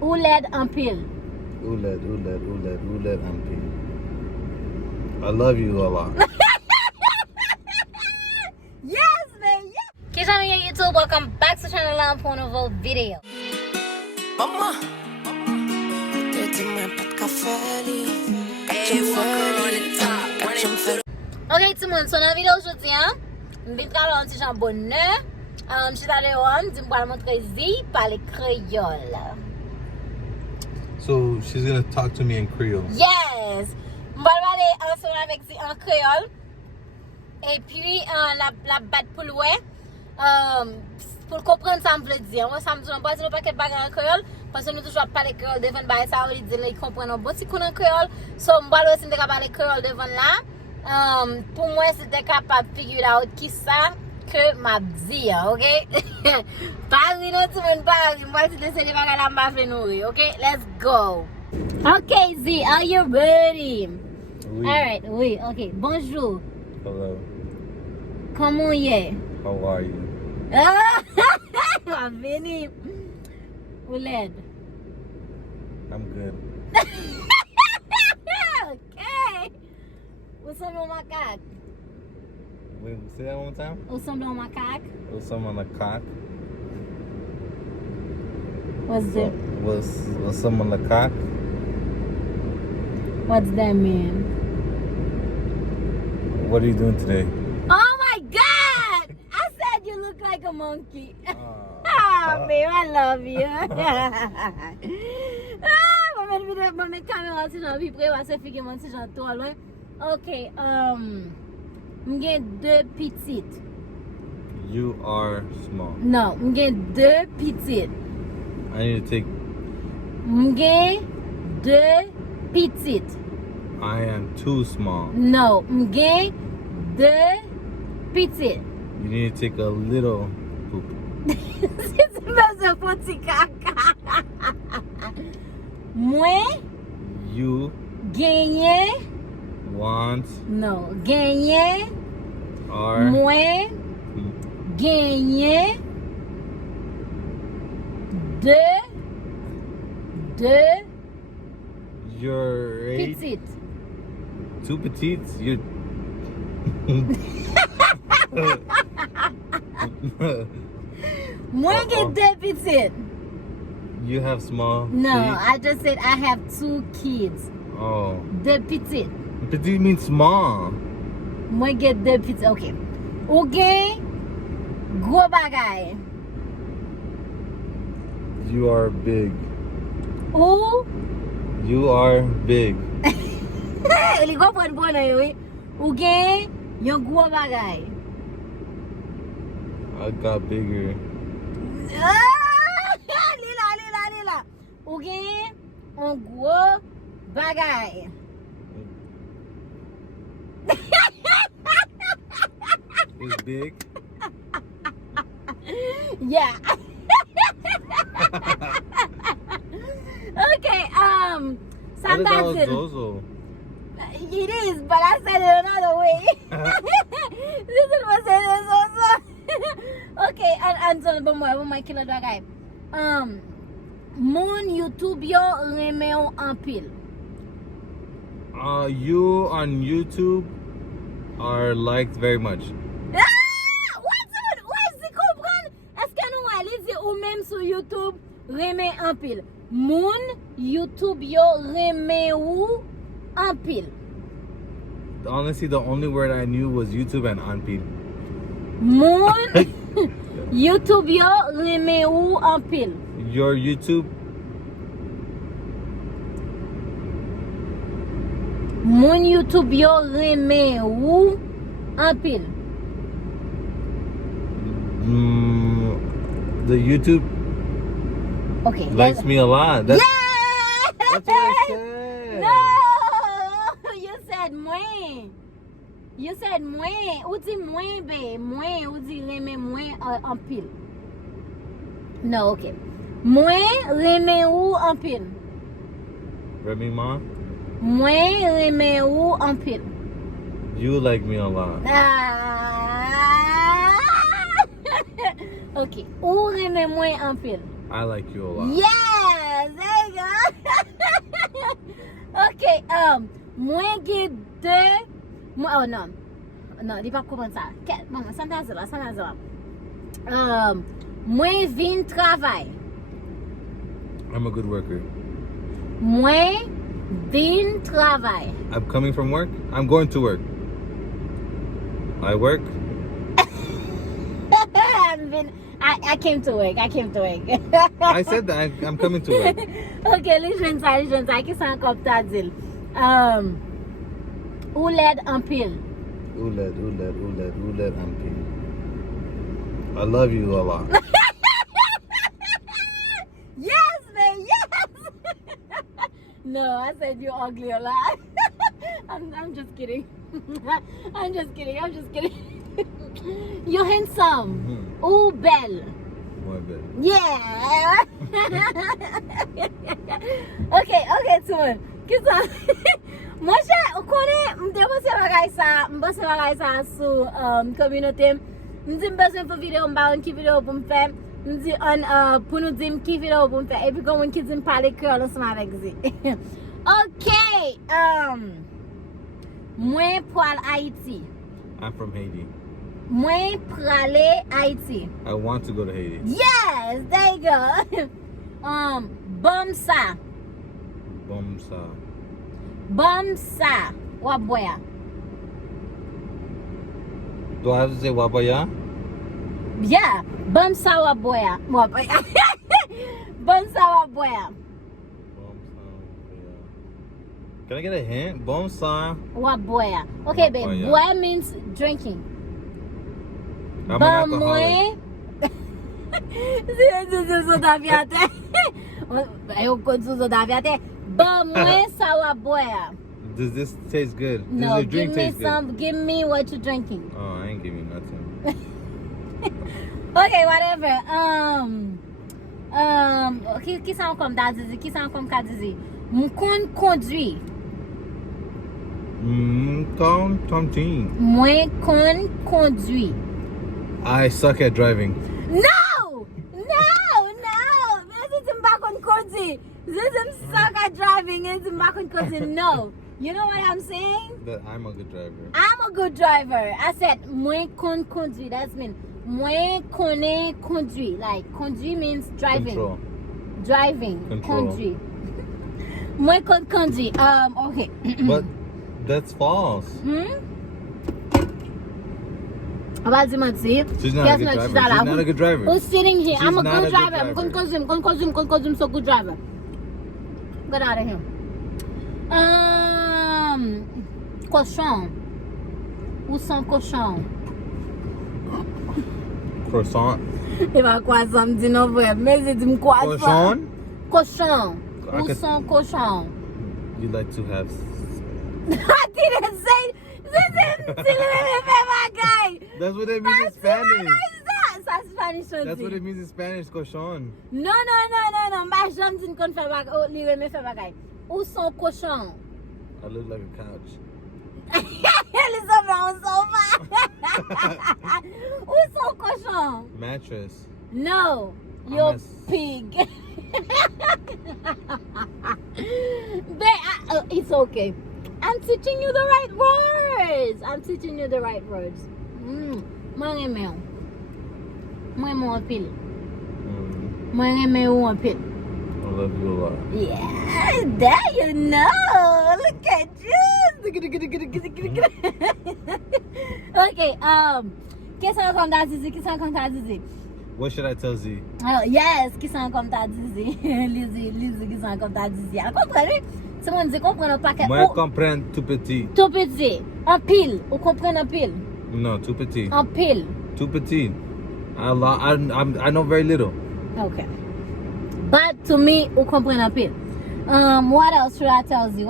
Ou l'aide en pile. Ou l'aide en pile. I love you a lot. Yes, man. Yes. Kisha mi YouTube, welcome back to the channel for another video. Mama, dis-moi pas de café, Ok, tout le monde, sur la vidéo aujourd'hui, je vais faire un petit bonheur. Je suis allée je vais montrer Zi parler créole. So she's gonna talk to me in Creole. Yes! Je vais parler ensemble avec Zi en créole. Et puis, la batte pour louer. Pour comprendre ça, je veux dire. Moi, ça me dit, on va dire pas qu'elle parle en créole. Parce que nous toujours parler créole devant ça, on veut dire, ils comprennent un bon petit coup en créole. So, je vais aussi parler créole devant là. Pour moi, c'était capable de figure out qui ça que m'a dit, ok? Pas oui, non, tout le monde parle. Moi, si c'est des bagages là, m'a fait nourrir, ok? Let's go. Ok, Z, are you ready? Oui. Alright, oui, ok. Bonjour. Hello. Comment y est? How are you? Ah, veni. Ou l'aide? I'm good. Ok. Ou semble un macaque? Wait, say that one more time? Ou semble un macaque? Was someone a cock? What's that? Was someone a cock? What's that mean? What are you doing today? Oh my God! I said you look like a monkey. Ah, babe, I love you. Je vais mettre caméra si j'en vis près, parce que je vais si j'en trop loin. Ok, j'ai deux petites. You are small. Non, j'ai deux petites. I need to take. J'ai deux petites. I am too small. Non, j'ai deux petites. You need to take a little poop. C'est un petit caca. Moi, You gagné. want Non, gagné. are Moi, gagné. Deux your age petites. too petites. You. Moi, j'ai deux petites. You have small. No, feet? I just said I have two kids. Oh, Deux petites. petite means small. Moi, j'ai deux petites. Ok. Ou gen gros bagay. You are big. Ou You are big. Li kompren bon nan yo, oui. Ou gen yon gros bagay. I got bigger. Lila. Ou gen yon gros bagay. It's big. Yeah. Okay, I thought that was sometimes Zozo. it is, but I said it another way. This is what I said also. Okay, and so bon moi kilo bagay. Mon YouTube yo reme yo en pile. You on YouTube are liked very much. What's the comprendre? Est-ce que nous allons dire ou même sur YouTube reme en pile? Mon YouTube yo reme ou en pile. Honestly, the only word I knew was YouTube and Anpil. Mon YouTube yo reme ou en pile. Your YouTube, Mon YouTube yo reme ou en pile. the YouTube Okay. likes me a lot. That's, Yeah! that's what I said. No! You said moins. You said moins. Ou di moins, be. Moins, ou di reme moins en pile. No, okay. Moins reme ou en pile. Remy Ma, Moins reme ou en pile. you like me a lot. Ah! Ok. Ou reme moins en pile. I like you a lot. Yes! There Mwen gen deux. Oh non. Non, il pas comprendre ça. Bon, ça m'a dit là. Mwen vin travail. I'm a good worker. Mwen vin travail. I'm coming from work. I'm going to work. I work. I came to work. I said that I'm coming to work. Ok, listen ça. Qui ça encore t'as dit? Ou l'aide en pile. Ouled, auntie. I love you a lot. Yes, man, yes. No, I said you're ugly a lot. I'm just kidding. I'm just kidding. You're handsome. Ou belle. More bad. Yeah. Okay, tout le monde. Qu'est-ce que moi, je connais, je pense ça sur communauté. Je dis besoin de vidéo, qui vidéo pour me faire. Je dis pour nous dire qui vidéo pour me faire. Et puis comme on dit parler creole ensemble avec vous. OK. Moi pour Haïti. I'm from Haiti. Moi pour aller Haïti. I want to go to Haiti. Yes, there you go. Bomsa. Bomsa. Waboya. Do I have to say Wabaya? Yeah, Bomsa Waboya. Bomsa Waboya. Can I get a hint? Bomsa. Waboya. Okay, babe. Waboya. Boy means drinking. I'm an alcoholic. Does this taste good? Does No, the drink give me taste good? give me what you're drinking. Oh, I ain't giving you nothing. Okay, whatever. Qui ça comme t'as dit? Qui ça comme qu'a dit? M'kon conduit. Tomteen. Moi kon conduit. I suck at driving. No! This is back on conduit. This is suck at driving. It's back on conduit. No. You know what I'm saying? That I'm a good driver. I'm a good driver. I said moi kon conduit. That's mean moi connais conduit. Like conduit means driving. Control. Driving. Control. Conduit. Moi kon conduit. Okay. But that's false. About the months, She's not a good driver. She's not a good driver. Who's sitting here? She's I'm a not good a good driver. I'm driver. going to consume, so good driver. Get out of here. Cochon. Où sont cochons? Croissant. Il va croissant, me dit non vrai, mais il dit croissant. Croissant? Cochon. Où sont cochons? You like to have... I didn't say. That's what it means in Spanish. That's Spanish. That's what it means in Spanish, cochon. No. Mba jam din kon fè bagay. Li reme fè bagay. Où sont cochons? I look like a couch. Elizabeth on sofa. Où sont cochons? Mattress. No. I'm You're a pig. It's okay. I'm teaching you the right words. Mwen reme ou. Mwen mwen apil. Mwen reme ou apil. I love you a lot. Yeah, there you know. Look at you. Okay, qu'est-ce qu'on t'a dit? What should I tell Z? Oh, yes, qu'est-ce qu'on t'a dit? Lizzie, qu'est-ce qu'on t'a dit? Elle comprend, oui? C'est mon dit comprendre pas que. Moi, comprends tout petit. Tout petit. En pile. Ou comprendre en pile? No, tout petit. En pile. Tout petit. I know very little. Okay. But to me, ou comprendre en pile. What else should I tell you?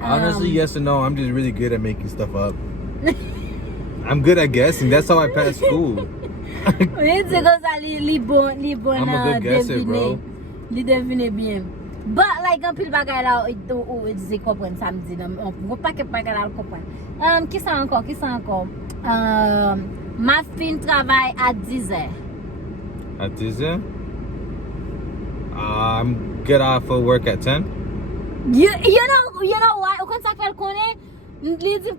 Honestly, yes and no. I'm just really good at making stuff up. I'm good at guessing. That's how I passed school. I'm a good guesser, bro. Li devine bien. But like un pile bagay la ou di comprendre ça me dit on pas que bagay la comprendre. Qui ça encore? Ma fin travail à 10h. At 10 I'm get off of work at 10. You know why? Ou kon sa fel konen, li di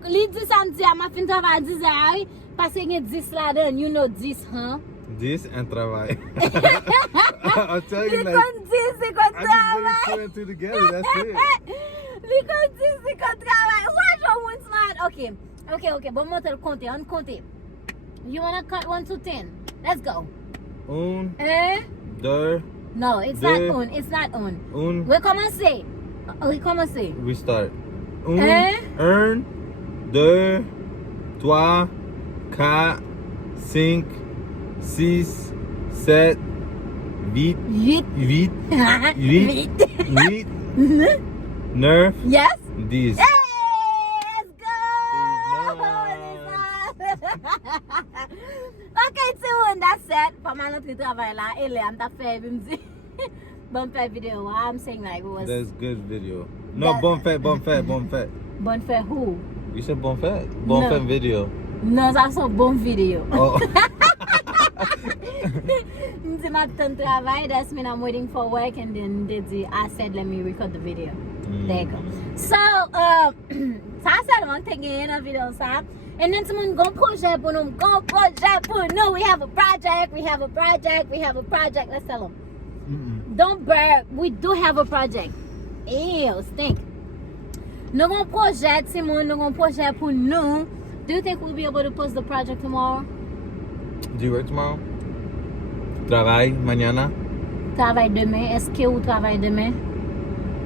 samedi a ma fin travay 10 ay, parce gen 10 la den, you know 10, huh? 10 and travail. I'll tell you, like, Kon 10, se kon I just travay. put two and two together. That's it. Li kon 10, se kon travay. Waj yo moun smart? Okay. Bon motel konte, on konte. You wanna cut 1 to 10? Let's go. 1, Eh? 2, No, it's Deux. not on. 1. We commencer. We start. 1, Eh? 1, 2, 3, 4, 5, 6, 7, 8, 8. 8, 9, Yes? 10. Hey, let's go! Okay, Timon, that's it. Pas notre travail là. Elle am ta fait bimzi. Bon fait vidéo. I'm saying like it was That's good video. No, That- bon fait. bon fait who? You said bon fait. Bon No. fait video. Non, ça c'est bon vidéo. Oh. Mzi ma ton travail. That's mean I'm waiting for work and then I said let me record the video. There you go. So, ça c'est one thing in a video ça. And then someone gon project pour nous. We have a project. Let's tell them. Don't burp. We do have a project. Ew, stink. Nous gon project, Simon. Nous gon project pour nous. Do you think we'll be able to post the project tomorrow? Do you work tomorrow? Travail mañana? Travail demain. Est-ce que vous travaillez demain?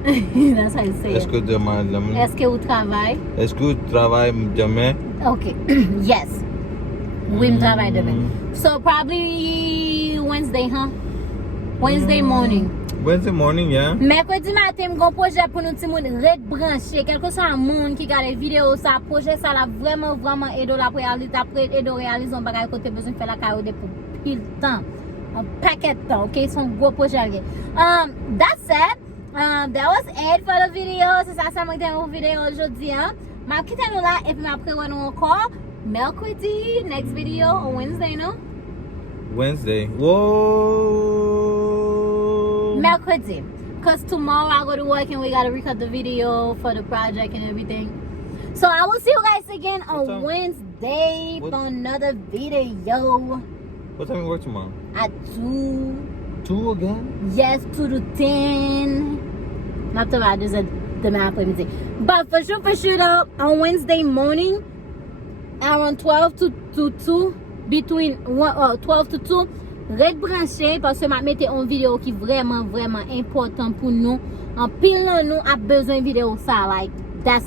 That's how you say Est-ce it. que demain? Est-ce que vous travaillez? Est-ce que tu travailles demain? Okay. Yes. We travaille demain. So probably Wednesday, huh? Wednesday morning. Wednesday morning, yeah. Mercredi matin, mon projet pour nous, Timon, red branché. Quelque soit un monde qui regarde vidéo, ça, projet, ça l'a vraiment aidé la réaliser, après aider réaliser un bagage côté besoin de faire la carrière pour pile temps. Un paquet de temps, ok? Son gros projet. That's it. That was it for the video. C'est ça m'a été une vidéo aujourd'hui, hein? Ma quitte nous là et puis après on nous encore mercredi next video on Wednesday, no? Wednesday. Whoa. Mercredi. Cause tomorrow I go to work and we gotta record the video for the project and everything. So I will see you guys again What on time? Wednesday What? for another video. What time you work tomorrow? At 2. 2 again? Yes, 2 to 10. Not the right, just demain après-midi. But for sure though, on Wednesday morning, around 12 to 2, between 12 to 2, red branché parce que m'a mette une vidéo qui vraiment important pour nous. En pile nous a besoin de vidéo ça, like that's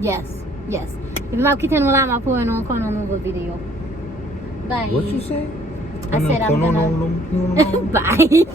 yes. Et puis m'a quitté nous là m'a pour une nouvelle vidéo. Bye. What you say? I said I'm gonna bye.